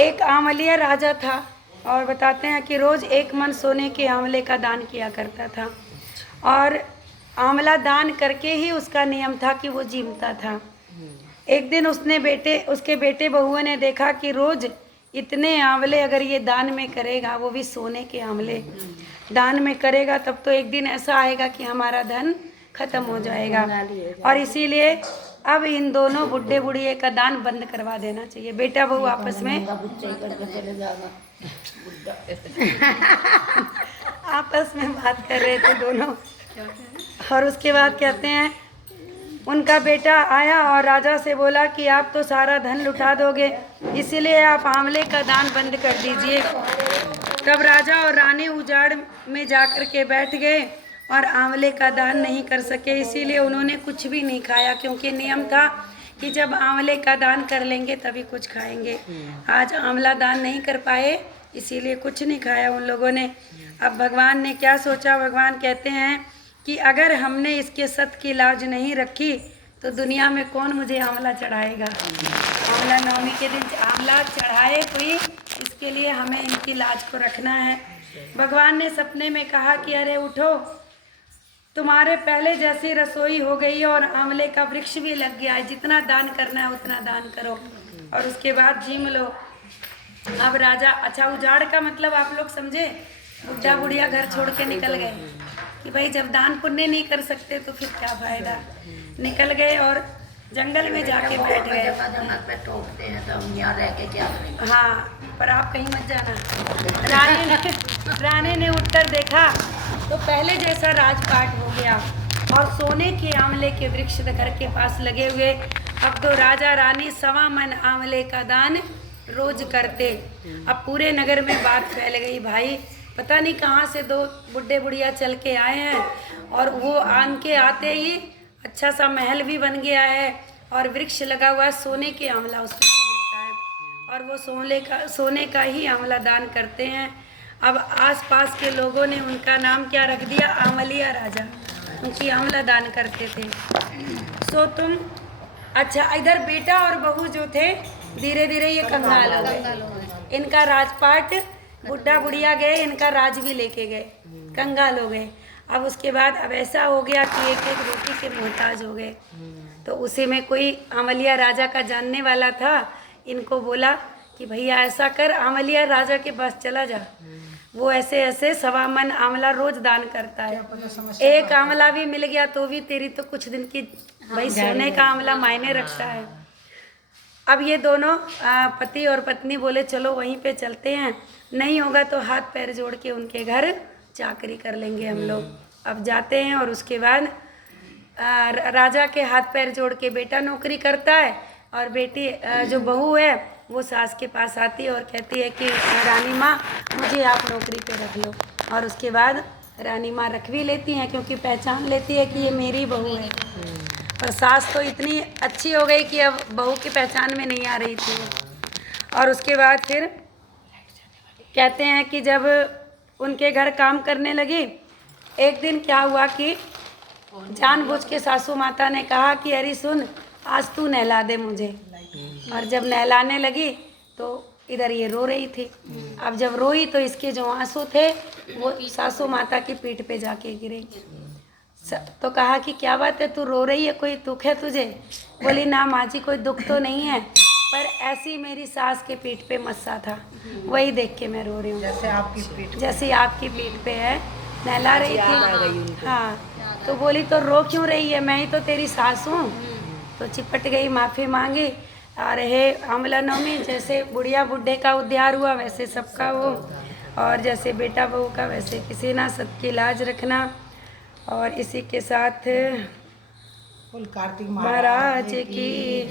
एक आंवलिया राजा था और बताते हैं कि रोज़ 1 मन सोने के आंवले का दान किया करता था और आंवला दान करके ही उसका नियम था कि वो जीवता था। एक दिन उसके बेटे बहुओं ने देखा कि रोज़ इतने आंवले अगर ये दान में करेगा, वो भी सोने के आंवले दान में करेगा, तब तो एक दिन ऐसा आएगा कि हमारा धन खत्म हो जाएगा। और इसीलिए अब इन दोनों बुढ़े बुढ़िए का दान बंद करवा देना चाहिए। बेटा बहू आपस में आपस में बात कर रहे थे दोनों। और उसके बाद कहते हैं उनका बेटा आया और राजा से बोला कि आप तो सारा धन लुटा दोगे, इसीलिए आप आंवले का दान बंद कर दीजिए। तब राजा और रानी उजाड़ में जाकर के बैठ गए और आंवले का दान नहीं कर सके, इसीलिए उन्होंने कुछ भी नहीं खाया, क्योंकि नियम था कि जब आंवले का दान कर लेंगे तभी कुछ खाएंगे। आज आंवला दान नहीं कर पाए, इसीलिए कुछ नहीं खाया उन लोगों ने। अब भगवान ने क्या सोचा, भगवान कहते हैं कि अगर हमने इसके सत की लाज नहीं रखी तो दुनिया में कौन मुझे आंवला चढ़ाएगा। आंवला नवमी के दिन आंवला चढ़ाए कोई, इसके लिए हमें इनकी लाज को रखना है। भगवान ने सपने में कहा कि अरे उठो, तुम्हारे पहले जैसी रसोई हो गई और आंवले का वृक्ष भी लग गया है, जितना दान करना है उतना दान करो और उसके बाद जीम लो। अब राजा, अच्छा उजाड़ का मतलब आप लोग समझे, बुढ़ा बुढ़िया घर छोड़ के निकल गए कि भाई जब दान पुण्य नहीं कर सकते तो फिर क्या फायदा। निकल गए और जंगल में जाके बैठ गए। हाँ, पर आप कहीं मत जाना। रानी ने उठकर देखा तो पहले जैसा राजपाट हो गया और सोने के आंवले के वृक्ष घर के पास लगे हुए। अब तो राजा रानी 1.25 मन आंवले का दान रोज करते। अब पूरे नगर में बात फैल गई, भाई पता नहीं कहाँ से 2 बुढ़े बुढ़िया चल के आए हैं और वो आन के आते ही अच्छा सा महल भी बन गया है और वृक्ष लगा हुआ है, सोने के आंवला उस पर गिरता है और वो सोने का ही आंवला दान करते हैं। अब आसपास के लोगों ने उनका नाम क्या रख दिया, आंवलिया राजा, क्योंकि आंवला दान करते थे। सो तुम, अच्छा इधर बेटा और बहू जो थे धीरे धीरे ये कंगाल हो गए। इनका राजपाट बुढ़ा बुढ़िया गए, इनका राज भी लेके गए, कंगाल हो गए। अब उसके बाद अब ऐसा हो गया कि एक एक रोटी के मोहताज हो गए। तो उसी में कोई आंवलिया राजा का जानने वाला था, इनको बोला कि भैया ऐसा कर, आंवलिया राजा के पास चला जा, वो ऐसे ऐसे 1.25 मन आंवला रोज दान करता है। एक आंवला भी मिल गया तो भी तेरी तो कुछ दिन की, भाई सोने का आंवला मायने रखता है। अब ये दोनों पति और पत्नी बोले चलो वहीं पे चलते हैं, नहीं होगा तो हाथ पैर जोड़ के उनके घर चाकरी कर लेंगे हम लोग। अब जाते हैं और उसके बाद राजा के हाथ पैर जोड़ के बेटा नौकरी करता है और बेटी जो बहू है वो सास के पास आती है और कहती है कि रानी माँ मुझे आप नौकरी पे रख लो। और उसके बाद रानी माँ रख भी लेती हैं, क्योंकि पहचान लेती है कि ये मेरी बहू है। और सास तो इतनी अच्छी हो गई कि अब बहू की पहचान में नहीं आ रही थी। और उसके बाद फिर कहते हैं कि जब उनके घर काम करने लगी, एक दिन क्या हुआ कि जानबूझ के सासू माता ने कहा कि अरे सुन, आज तू नहला दे मुझे। और जब नहलाने लगी तो इधर ये रो रही थी। अब जब रोई तो इसके जो आंसू थे वो सासू माता की पीठ पे जाके गिरे। तो कहा कि क्या बात है, तू रो रही है, कोई दुख है तुझे? बोली ना माँ जी, कोई दुख तो नहीं है, पर ऐसी मेरी सास के पीठ पे मस्सा था, वही देख के मैं रो रही हूँ। जैसे आपकी पीठ पे है, नहला रही थी। हाँ, तो बोली तो रो क्यों रही है, मैं ही तो तेरी सास हूँ। तो चिपट गई, माफ़ी मांगी। और हे आंवला नवमी, जैसे बुढ़िया बुढ़े का उद्धार हुआ वैसे सबका हो, और जैसे बेटा बहू का वैसे किसी ना, सबकी लाज रखना। और इसी के साथ कार्तिक महाराज की